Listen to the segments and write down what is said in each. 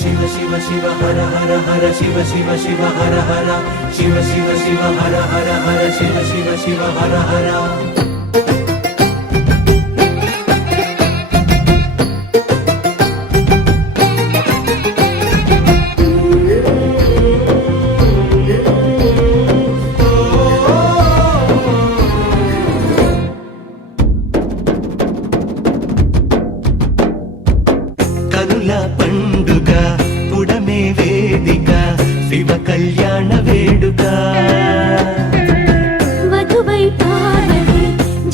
शिव शिव शिव हर हर हर शिव शिव शिव हर हर शिव शिव शिव हर हर हर शिव शिव शिव हर हर పండుగ పుడమే వేదిక శివ కళ్యాణ వేడుక వధువై పార్వతి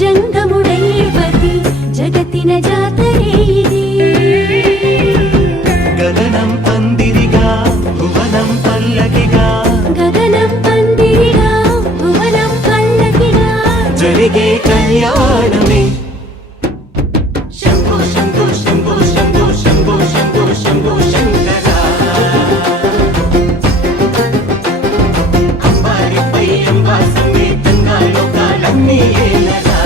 జంగముడైవతి జగతిన జాతరే ఇది గగనం పందిరిగా భువనం పల్లకిగా గగనం పందిరిగా భువనం పల్లకిగా జరిగే కళ్యాణమే శంభో శంభో శంభో శంభో శంభో శంభో శంభో శంకర అంబారిపై అంబా సమేతంగా లోకాలన్నీ ఏలగా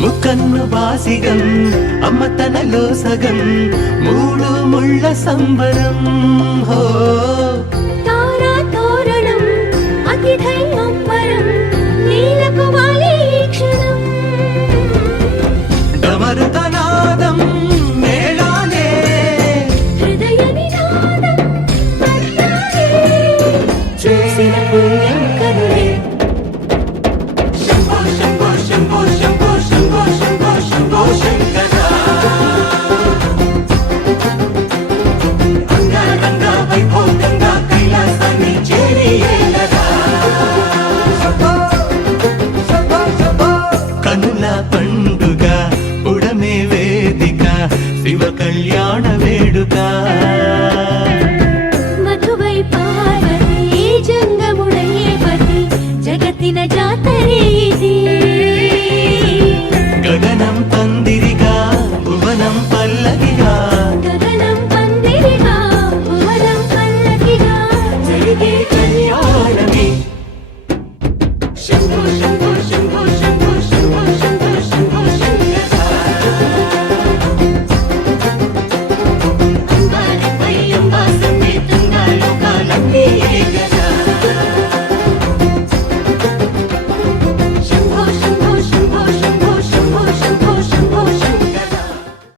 ముకన్ను బాసిగం అమ్మ తనలో సగం మూడు ముళ్ళ సంబరం హో తారా తోరణం అతిథై అంబరం నీలకు వాలి క్షణం డమరుతనాదం మేళానే హృదయ నినాదం పట్టాలే చూసిన పుణ్యం కరుణే శంభో శంభో శంభో శంభో శంభో శంభో శంభో శంకర అంగరంగ వైభోగంగా కైలాసాన్ని చేరి ఏలగా కనుల పండుగ ఉడమే వేదిక శివ కళ్యాణ వేడుక